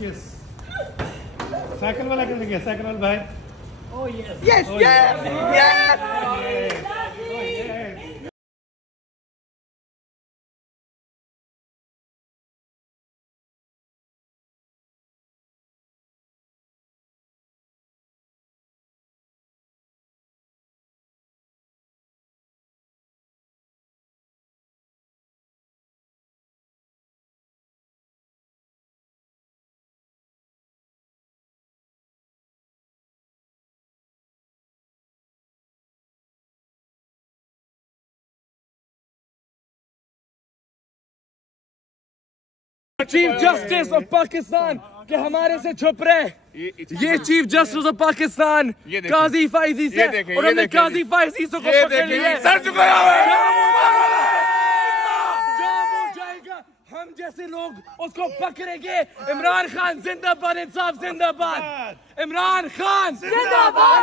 yes. Cycle वाला कैसे गया? साइकिल वाला भाई. Oh yes. Yes, Oh, yes, yes. Chief justice of Pakistan के हमारे से छुप रहे, ये चीफ जस्टिस ऑफ पाकिस्तान काजी फाइजी से, और हमने काजी फाइजी से को पकड़ लिया। सर झुकाया हुआ है, जाम हो जाएगा, हम जैसे लोग उसको पकड़ेंगे। इमरान खान जिंदाबाद, इंसाफ जिंदाबाद, इमरान खान जिंदाबाद।